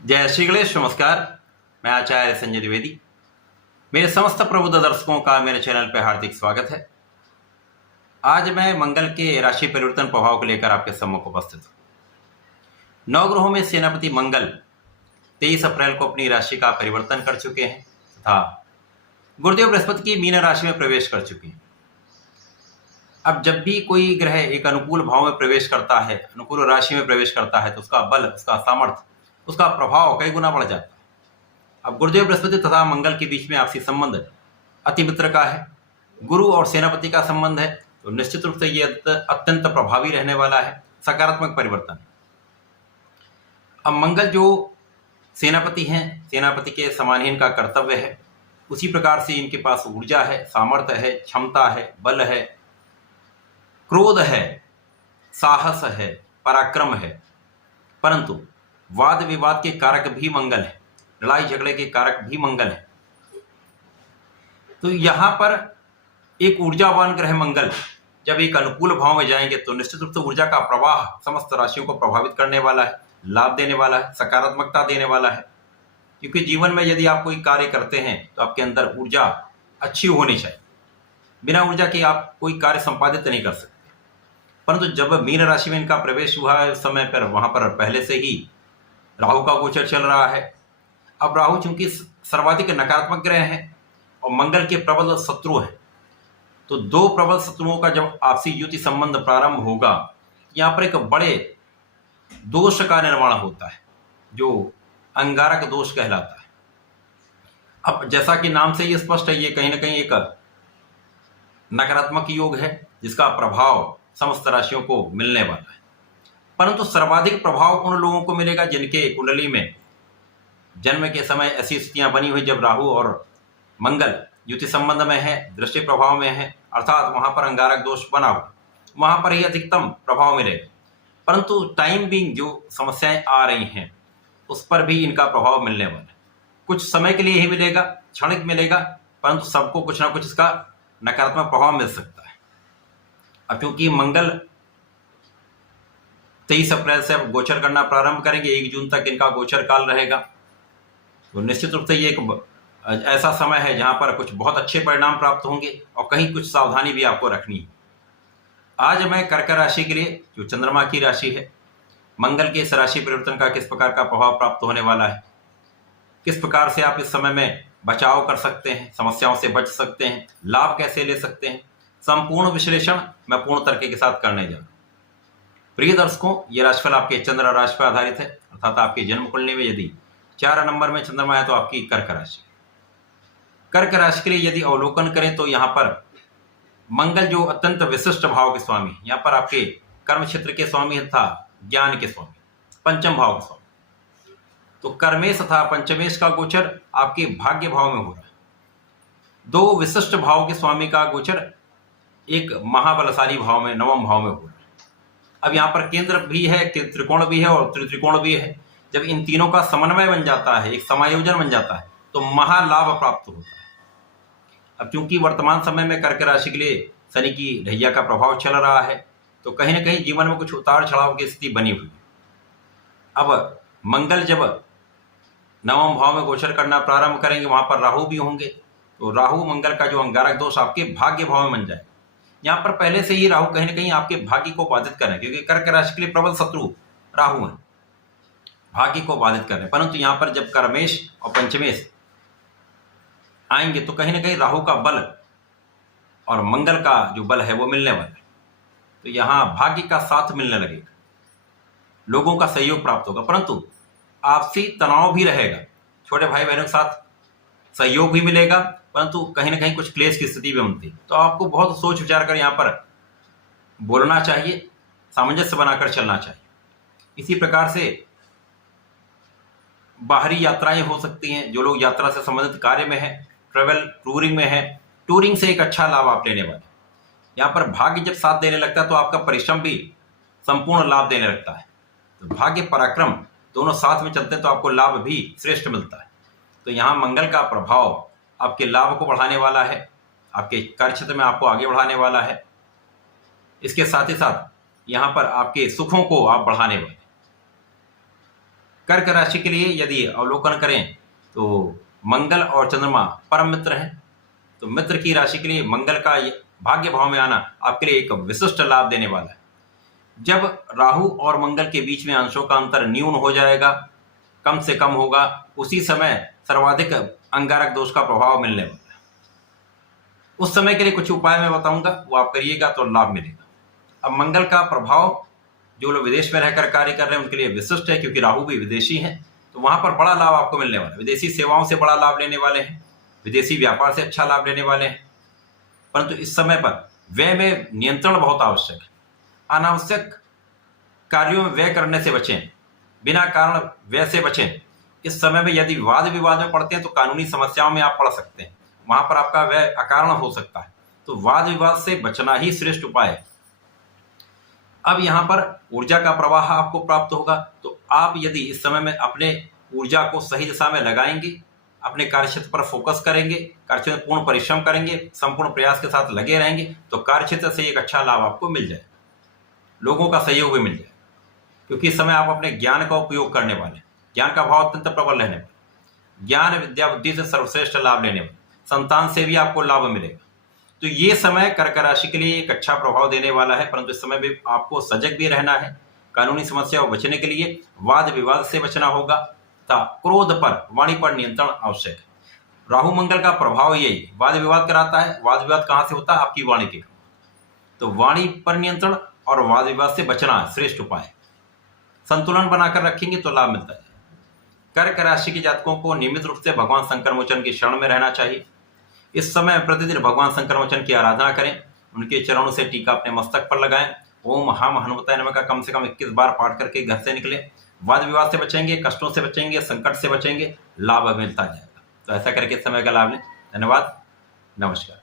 जय श्री गणेश। नमस्कार। मैं आचार्य संजय द्विवेदी। मेरे समस्त प्रबुद्ध दर्शकों का मेरे चैनल पर हार्दिक स्वागत है। आज मैं मंगल के राशि परिवर्तन प्रभाव को लेकर आपके सम्मुख उपस्थित हूँ। नवग्रहों में सेनापति मंगल 23 अप्रैल को अपनी राशि का परिवर्तन कर चुके हैं तथा गुरुदेव बृहस्पति की मीन राशि में प्रवेश कर चुके हैं। अब जब भी कोई ग्रह एक अनुकूल भाव में प्रवेश करता है, अनुकूल राशि में प्रवेश करता है, तो उसका बल, उसका सामर्थ्य, उसका प्रभाव कई गुना बढ़ जाता है। अब गुरुदेव बृहस्पति तथा मंगल के बीच में आपसी संबंध अति मित्र का है, गुरु और सेनापति का संबंध है, तो निश्चित रूप से ये अत्यंत प्रभावी रहने वाला है, सकारात्मक परिवर्तन। अब मंगल जो सेनापति हैं, सेनापति के समान ही इनका कर्तव्य है, उसी प्रकार से इनके पास ऊर्जा है, सामर्थ्य है, क्षमता है, बल है, क्रोध है, साहस है, पराक्रम है। परंतु वाद विवाद के कारक भी मंगल है, लड़ाई झगड़े के कारक भी मंगल है। तो यहां पर एक ऊर्जावान ग्रह मंगल जब एक अनुकूल भाव में जाएंगे तो निश्चित रूप से ऊर्जा का प्रवाह समस्त राशियों को प्रभावित करने वाला है, लाभ देने वाला है, सकारात्मकता देने वाला है। क्योंकि जीवन में यदि आप कोई कार्य करते हैं तो आपके अंदर ऊर्जा अच्छी होनी चाहिए। बिना ऊर्जा के आप कोई कार्य संपादित नहीं कर सकते। परंतु जब मीन राशि में इनका प्रवेश हुआ है उस समय पर वहां पर पहले से ही राहु का गोचर चल रहा है। अब राहु चूंकि सर्वाधिक नकारात्मक ग्रह है और मंगल के प्रबल शत्रु है, तो दो प्रबल शत्रुओं का जब आपसी युति संबंध प्रारंभ होगा, यहाँ पर एक बड़े दोष का निर्माण होता है जो अंगारक दोष कहलाता है। अब जैसा कि नाम से ही स्पष्ट है, ये कहीं ना कहीं एक नकारात्मक योग है जिसका प्रभाव समस्त राशियों को मिलने वाला है। परंतु सर्वाधिक प्रभाव उन लोगों को मिलेगा जिनके कुंडली में जन्म के समय ऐसी स्थितियां बनी हुई जब राहु और मंगल युति संबंध में है, दृष्टि प्रभाव में है, अर्थात वहां पर अंगारक दोष बना हो, वहां पर ही अधिकतम प्रभाव मिलेगा। परंतु टाइम बीइंग जो समस्याएं आ रही हैं उस पर भी इनका प्रभाव मिलने वाला है। कुछ समय के लिए ही मिलेगा, क्षणिक मिलेगा, परंतु सबको कुछ ना कुछ इसका नकारात्मक प्रभाव मिल सकता है। अब क्योंकि मंगल 23 अप्रैल से अब गोचर करना प्रारंभ करेंगे, 1 जून तक इनका गोचर काल रहेगा, तो निश्चित रूप से ये एक ऐसा समय है जहां पर कुछ बहुत अच्छे परिणाम प्राप्त होंगे और कहीं कुछ सावधानी भी आपको रखनी है। आज मैं कर्क राशि के लिए, जो चंद्रमा की राशि है, मंगल के इस राशि परिवर्तन का किस प्रकार का प्रभाव प्राप्त होने वाला है, किस प्रकार से आप इस समय में बचाव कर सकते हैं, समस्याओं से बच सकते हैं, लाभ कैसे ले सकते हैं, संपूर्ण विश्लेषण मैं पूर्ण तरीके के साथ करने जा रहा हूं। प्रिय दर्शकों, ये राशिफल आपके चंद्र राशि पर आधारित है, अर्थात आपकी जन्म कुंडली में यदि 4 नंबर में चंद्रमा है तो आपकी कर्क राशि। कर्क राशि के लिए यदि अवलोकन करें तो यहाँ पर मंगल जो अत्यंत विशिष्ट भाव के स्वामी, यहाँ पर आपके कर्म क्षेत्र के स्वामी तथा ज्ञान के स्वामी, पंचम भाव के स्वामी, तो कर्मेश तथा पंचमेश का गोचर आपके भाग्य भाव में हो रहा है। दो विशिष्ट भाव के स्वामी का गोचर एक महाबलशाली भाव में, नवम भाव में हो रहा है। अब यहाँ पर केंद्र भी है, त्रिकोण भी है और त्रिकोण भी है। जब इन तीनों का समन्वय बन जाता है, एक समायोजन बन जाता है, तो महालाभ प्राप्त होता है। अब क्योंकि वर्तमान समय में कर्क राशि के लिए शनि की ढैया का प्रभाव चल रहा है, तो कहीं ना कहीं जीवन में कुछ उतार चढ़ाव की स्थिति बनी हुई है। अब मंगल जब नवम भाव में गोचर करना प्रारंभ करेंगे, वहां पर राहु भी होंगे, तो राहु मंगल का जो अंगारक दोष आपके भाग्य भाव में बन जाए। यहाँ पर पहले से ही राहु कहीं ना कहीं आपके भाग्य को बाधित कर रहे हैं, क्योंकि कर्क राशि के लिए प्रबल शत्रु राहु है, भाग्य को बाधित कर रहे हैं। परंतु यहाँ पर जब कर्मेश और पंचमेश आएंगे तो कहीं ना कहीं राहु का बल और मंगल का जो बल है वो मिलने वाला है। तो यहाँ भाग्य का साथ मिलने लगेगा, लोगों का सहयोग प्राप्त होगा, परंतु आपसी तनाव भी रहेगा। छोटे भाई बहनों के साथ सहयोग भी मिलेगा, परंतु कहीं ना कहीं कुछ क्लेश की स्थिति भी बनती है। तो आपको बहुत सोच विचार कर यहाँ पर बोलना चाहिए, सामंजस्य बनाकर चलना चाहिए। इसी प्रकार से बाहरी यात्राएं हो सकती हैं। जो लोग यात्रा से संबंधित कार्य में है, ट्रेवल टूरिंग में है, टूरिंग से एक अच्छा लाभ आप लेने वाले। यहाँ पर भाग्य जब साथ देने लगता है तो आपका परिश्रम भी संपूर्ण लाभ देने लगता है। तो भाग्य पराक्रम दोनों साथ में चलते हैं तो आपको लाभ भी श्रेष्ठ मिलता है। तो यहाँ मंगल का प्रभाव आपके लाभ को बढ़ाने वाला है, आपके कार्य क्षेत्र में आपको आगे बढ़ाने वाला है। इसके साथ ही साथ यहाँ पर आपके सुखों को आप बढ़ाने वाले। कर्क राशि के लिए यदि अवलोकन करें तो मंगल और चंद्रमा परम मित्र हैं। तो मित्र की राशि के लिए मंगल का भाग्य भाव में आना आपके लिए एक विशिष्ट लाभ देने वाला है। जब राहु और मंगल के बीच में अंशों का अंतर न्यून हो जाएगा, कम से कम होगा, उसी समय सर्वाधिक अंगारक दोष का प्रभाव मिलने वाला है। उस समय के लिए कुछ उपाय मैं बताऊंगा, वो आप करिएगा तो लाभ मिलेगा। अब मंगल का प्रभाव जो लोग विदेश में रहकर कार्य कर रहे हैं उनके लिए विशिष्ट है, क्योंकि राहु भी विदेशी है, तो वहां पर बड़ा लाभ आपको मिलने वाला है। विदेशी सेवाओं से बड़ा लाभ लेने वाले हैं, विदेशी व्यापार से अच्छा लाभ लेने वाले हैं। परंतु इस समय पर व्यय में नियंत्रण बहुत आवश्यक है। अनावश्यक कार्यों में व्यय करने से बचें, बिना कारण व्यय से बचें। इस समय में यदि वाद विवाद में पड़ते हैं तो कानूनी समस्याओं में आप पड़ सकते हैं, वहां पर आपका व्यय अकारण हो सकता है। तो वाद विवाद से बचना ही श्रेष्ठ उपाय है। अब यहाँ पर ऊर्जा का प्रवाह आपको प्राप्त होगा, तो आप यदि इस समय में अपने ऊर्जा को सही दिशा में लगाएंगे, अपने कार्यक्षेत्र पर फोकस करेंगे, कार्यक्षेत्र में पूर्ण परिश्रम करेंगे, संपूर्ण प्रयास के साथ लगे रहेंगे, तो कार्यक्षेत्र से एक अच्छा लाभ आपको मिल जाए, लोगों का सहयोग भी मिल जाए, क्योंकि इस समय आप अपने ज्ञान का उपयोग करने वाले, ज्ञान का भाव अत्यंत प्रबल रहने वाले, ज्ञान विद्या बुद्धि से सर्वश्रेष्ठ लाभ लेने वाले, संतान से भी आपको लाभ मिलेगा। तो ये समय कर्क राशि के लिए एक अच्छा प्रभाव देने वाला है, परंतु इस समय भी आपको सजग भी रहना है। कानूनी समस्याओं बचने के लिए वाद विवाद से बचना होगा तथा क्रोध पर, वाणी पर नियंत्रण आवश्यक है। राहु मंगल का प्रभाव यही वाद विवाद कराता है। वाद विवाद कहां से होता है? आपकी वाणी के। तो वाणी पर नियंत्रण और वाद विवाद से बचना श्रेष्ठ उपाय है। संतुलन बनाकर रखेंगे तो लाभ मिलता है। कर्क राशि के जातकों को नियमित रूप से भगवान शंकर मोचन की शरण में रहना चाहिए। इस समय प्रतिदिन भगवान शंकर मोचन की आराधना करें, उनके चरणों से टीका अपने मस्तक पर लगाएं। ओम हम हनुमताय नमः का कम से कम 21 बार पाठ करके घर से निकले। वाद विवाद से बचेंगे, कष्टों से बचेंगे, संकट से बचेंगे, लाभ मिलता जाएगा। तो ऐसा करके समय का लाभ लें। धन्यवाद, नमस्कार।